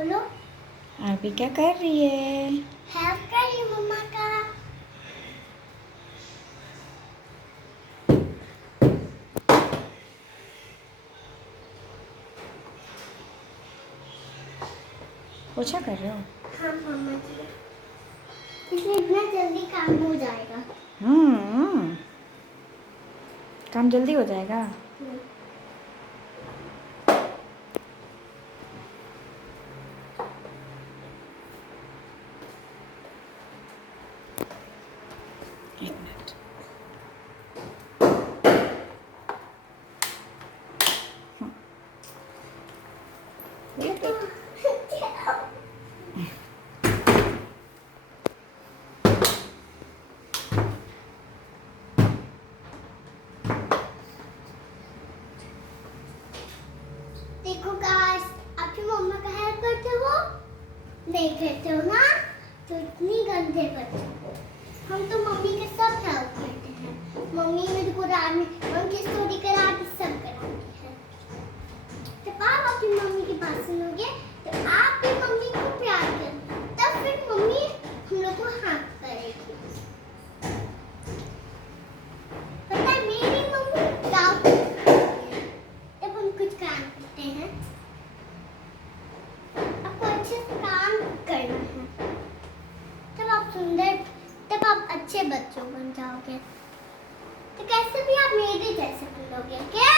बोलो। आरपी क्या कर रही है? हेल्प कर रही हूँ मम्मा का। पोछा कर रहे हो? हाँ मम्मा जी, इसलिए इतना जल्दी काम हो जाएगा। हम्म, काम जल्दी हो जाएगा। एक मिनट। Wait wait. देखो गाइस, आपकी मम्मा का हेल्प करते हो? नहीं करते हो ना, तो इतनी गंदे बच्चे हो। हम तो मम्मी के सब हेल्प करते हैं। मम्मी मेरे को रात में उनकी स्टोरी कराती, सब कराती है। जब आप अपनी मम्मी की बात सुनोगे तो आप भी मम्मी को प्यार करोगे, तब फिर मम्मी हम लोग को हाँ करेगी। पता है मेरी मम्मी डाउट करती है जब हम कुछ काम करते हैं। आपको अच्छे से काम करना है, तब आप अच्छे बच्चों बन जाओगे। तो कैसे भी आप मेरे जैसे बनोगे, क्या?